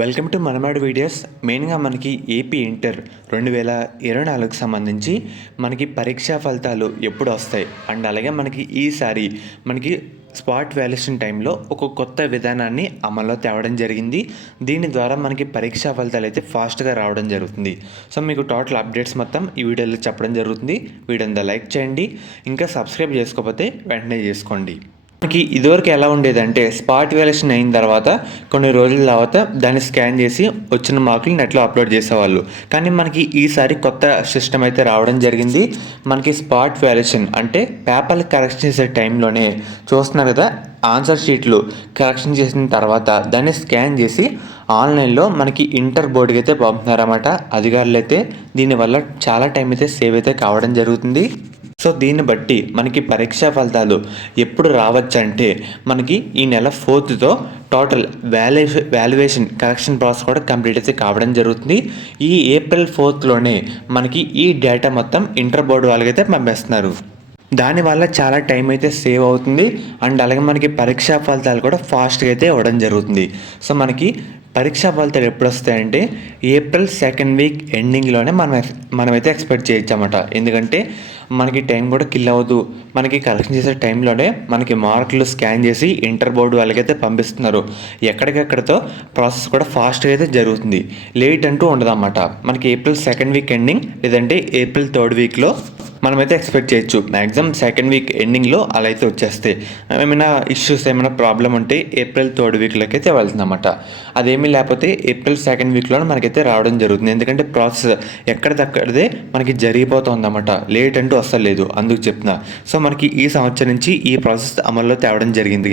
Welcome to మనమాడు videos. మెయిన్గా మనకి AP inter 2024కి సంబంధించి మనకి పరీక్షా ఫలితాలు ఎప్పుడు వస్తాయి అండ్ అలాగే మనకి ఈసారి మనకి స్పాట్ వాల్యుయేషన్ టైంలో ఒక కొత్త విధానాన్ని అమల్లో తేవడం జరిగింది. దీని ద్వారా మనకి పరీక్షా ఫలితాలు అయితే ఫాస్ట్గా రావడం జరుగుతుంది. సో మీకు టోటల్ అప్డేట్స్ మొత్తం ఈ వీడియోలో చెప్పడం జరుగుతుంది. వీడియోని లైక్ చేయండి, ఇంకా సబ్స్క్రైబ్ చేసుకోకపోతే వెంటనే చేసుకోండి. మనకి ఇదివరకు ఎలా ఉండేదంటే స్పాట్ వాల్యుయేషన్ అయిన తర్వాత కొన్ని రోజుల తర్వాత దాన్ని స్కాన్ చేసి వచ్చిన మార్కులు నెట్లో అప్లోడ్ చేసేవాళ్ళు. కానీ మనకి ఈసారి కొత్త సిస్టమ్ అయితే రావడం జరిగింది. మనకి స్పాట్ వాల్యుయేషన్ అంటే పేపర్లు కరెక్షన్ చేసే టైంలోనే చూస్తున్నారు కదా, ఆన్సర్ షీట్లు కరెక్షన్ చేసిన తర్వాత దాన్ని స్కాన్ చేసి ఆన్లైన్లో మనకి ఇంటర్ బోర్డుకి అయితే పంపుతున్నారన్నమాట అధికారులు అయితే. దీనివల్ల చాలా టైం అయితే సేవ్ అయితే కావడం జరుగుతుంది. సో దీన్ని బట్టి మనకి పరీక్షా ఫలితాలు ఎప్పుడు రావచ్చు అంటే మనకి ఈ నెల 4తో టోటల్ వాల్యుయేషన్ కరెక్షన్ ప్రాసెస్ కూడా కంప్లీట్ అయితే కావడం జరుగుతుంది. ఈ ఏప్రిల్ 4లోనే మనకి ఈ డేటా మొత్తం ఇంటర్ బోర్డు వాళ్ళకైతే పంపిస్తున్నారు. దానివల్ల చాలా టైం అయితే సేవ్ అవుతుంది అండ్ అలాగే మనకి పరీక్షా ఫలితాలు కూడా ఫాస్ట్గా అయితే ఇవ్వడం జరుగుతుంది. సో మనకి పరీక్షా ఫలితాలు ఎప్పుడు వస్తాయంటే ఏప్రిల్ 2nd వీక్ ఎండింగ్లోనే మనమైతే ఎక్స్పెక్ట్ చేయొచ్చు అన్నమాట. ఎందుకంటే మనకి టైం కూడా కిల్ అవ్వదు. మనకి కరెక్షన్ చేసే టైంలోనే మనకి మార్కులు స్కాన్ చేసి ఇంటర్ బోర్డు వాళ్ళకైతే పంపిస్తున్నారు. ఎక్కడికెక్కడితో ప్రాసెస్ కూడా ఫాస్ట్గా అయితే జరుగుతుంది. లేట్ అంటూ ఉండదన్నమాట. మనకి ఏప్రిల్ 2nd వీక్ ఎండింగ్ లేదంటే ఏప్రిల్ 3rd వీక్లో మనమైతే ఎక్స్పెక్ట్ చేయొచ్చు. మ్యాక్సిమం 2nd వీక్ ఎండింగ్లో అలా అయితే వచ్చేస్తాయి. ఏమైనా ఇష్యూస్ ఏమైనా ప్రాబ్లం ఉంటే ఏప్రిల్ 3rd వీక్లోకి అయితే వెళ్తుందన్నమాట. అదేమీ లేకపోతే ఏప్రిల్ 2nd వీక్లో మనకైతే రావడం జరుగుతుంది. ఎందుకంటే ప్రాసెస్ ఎక్కడిదక్కడదే మనకి జరిగిపోతుందన్నమాట. లేట్ అంటూ అస్సలు లేదు, అందుకు చెప్తున్నా. సో మనకి ఈ సంవత్సరం నుంచి ఈ ప్రాసెస్ అమల్లో తేవడం జరిగింది.